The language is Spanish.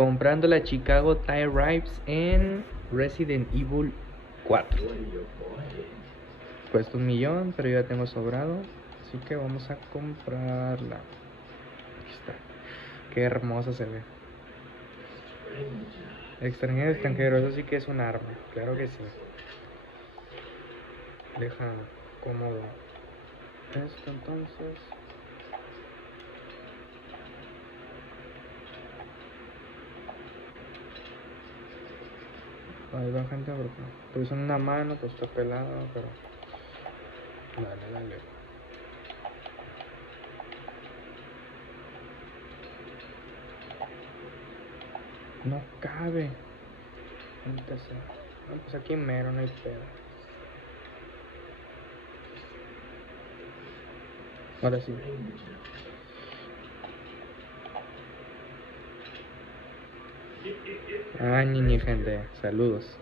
comprando la Chicago Tire Rives en Resident Evil 4. Cuesta 1.000.000, pero yo ya tengo sobrado, así que vamos a comprarla. Aquí está. Qué hermosa se ve. Extranjero, extranjero, eso sí que es un arma, claro que sí. Deja cómodo esto entonces. Ahí va, gente, porque son una mano, pues está pelado, pero dale, dale. No cabe. Entonces, pues aquí mero, no hay pedo. Ahora sí. Ah, niñi, gente, saludos.